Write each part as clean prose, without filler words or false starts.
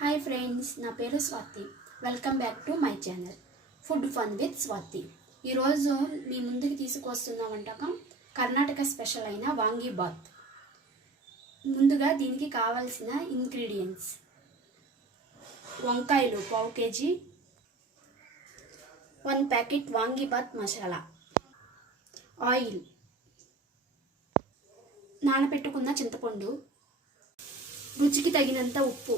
Hi friends, నా పేరు Swathi. Welcome back to my channel food fun with Swathi. ఈరోజు మీ ముందుకు తీసుకొస్తున్న వంటకం కర్ణాటక స్పెషల్ అయిన వాంగీ బాత్. ముందుగా దీనికి కావాల్సిన ఇంగ్రీడియంట్స్: వంకాయలు పావు KG, 1 packet vangi bath masala, oil, నానబెట్టుకున్న చింతపండు, రుచికి తగినంత ఉప్పు.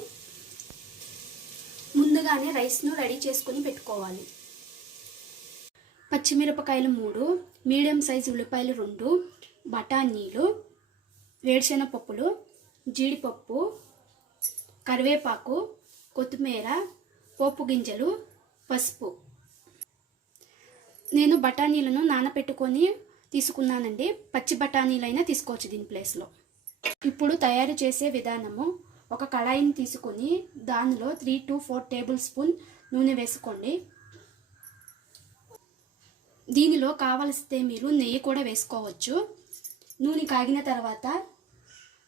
ముందుగానే రైస్ను రెడీ చేసుకుని పెట్టుకోవాలి. పచ్చిమిరపకాయలు 3, మీడియం సైజు ఉల్లిపాయలు 2, బఠానీలు, వేరుశెనగపప్పులు, జీడిపప్పు, కరివేపాకు, కొత్తిమీర, పోపు గింజలు, పసుపు. నేను బఠానీలను నానబెట్టుకొని తీసుకున్నానండి. పచ్చి బఠానీలైనా తీసుకోవచ్చు దీని ప్లేస్లో. ఇప్పుడు తయారు చేసే విధానము: ఒక కడాయిని తీసుకొని దానిలో 3 to 4 టేబుల్ స్పూన్ నూనె వేసుకోండి. దీనిలో కావలిస్తే మీరు నెయ్యి కూడా వేసుకోవచ్చు. నూనె కాగిన తర్వాత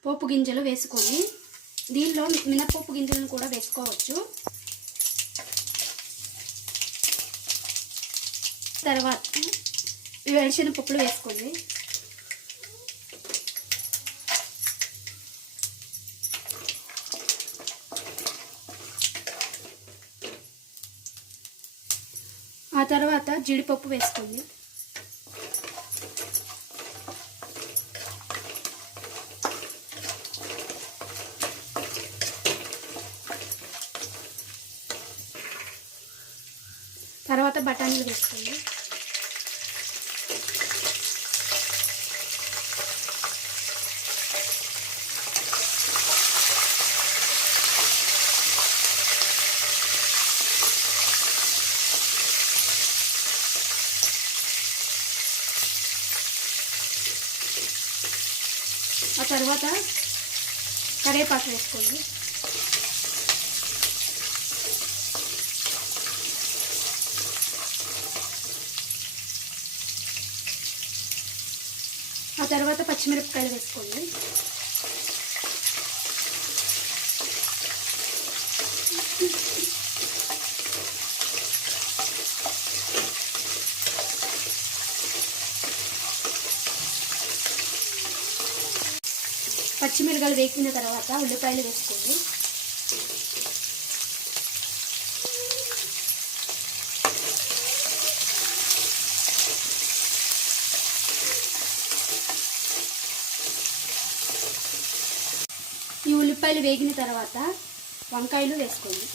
పోపు గింజలు వేసుకొని దీనిలో మినపప్పు గింజలను కూడా వేసుకోవచ్చు. తర్వాత వేరుశెనగపప్పులు వేసుకోండి. ఆ తర్వాత జీడిపప్పు వేసుకోండి. తర్వాత బఠానీలు వేసుకోండి. ఆ తర్వాత కరివేపాకు వేసుకోండి. ఆ తర్వాత పచ్చిమిరపకాయలు వేసుకోండి. పచ్చిమిరపకాయలు వేగిన తర్వాత ఉల్లిపాయలు వేసుకోండి. ఈ ఉల్లిపాయలు వేగిన తర్వాత వంకాయలు వేసుకోండి.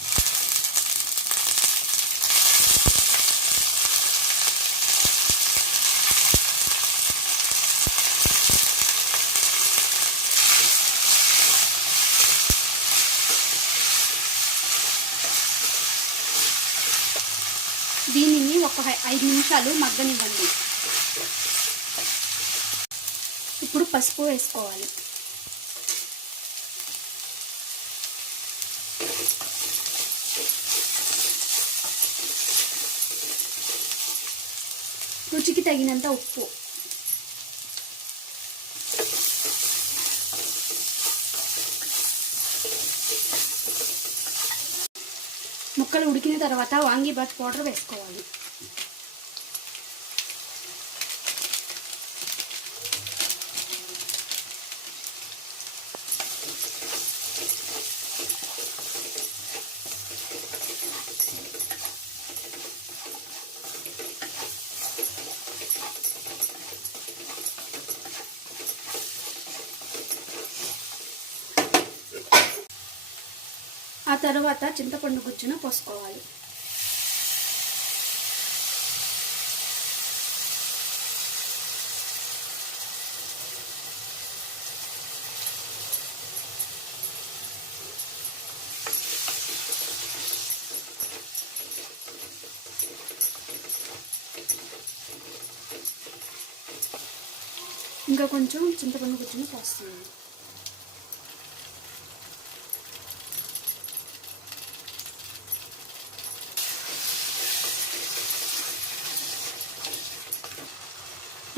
దీనిని ఒక 5 నిమిషాలు మగ్గనివ్వండి. ఇప్పుడు పసుపు వేసుకోవాలి. రుచికి తగినంత ఉప్పు. ముక్కలు ఉడికిన తర్వాత వాంగీబాత్ పౌడర్ వేసుకోవాలి. ఆ తర్వాత చింతపండు గుజ్జును పోసుకోవాలి. ఇంకా కొంచెం చింతపండు గుజ్జును పోస్తున్నాను.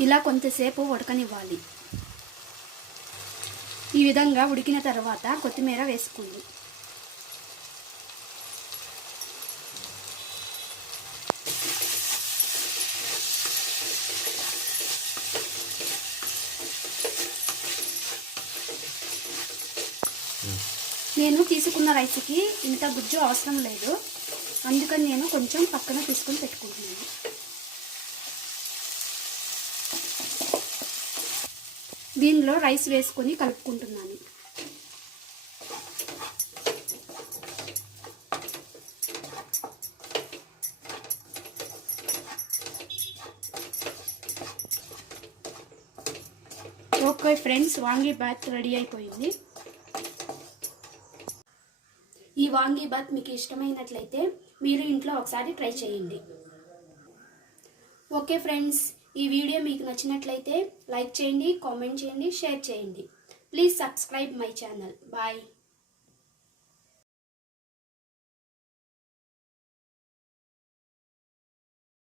ఇలా కొంతసేపు ఉడకనివ్వాలి. ఈ విధంగా ఉడికిన తర్వాత కొత్తిమీర వేసుకోండి. నేను తీసుకున్న రైస్కి ఇంత గుజ్జు అవసరం లేదు, అందుకని నేను కొంచెం పక్కన తీసుకొని పెట్టుకుంటున్నాను. దీనిలో రైస్ వేసుకొని కలుపుకుంటున్నాను. Okay friends, vangi bath ready అయిపోయింది. ఈ వాంగీ బాత్ మీకు ఇష్టమైనట్లయితే మీరు ఇంట్లో ఒకసారి ట్రై చేయండి. ఓకే ఫ్రెండ్స్, ఈ వీడియో మీకు నచ్చినట్లయితే లైక్ చేయండి, కామెంట్ చేయండి, షేర్ చేయండి. Please subscribe my channel. Bye.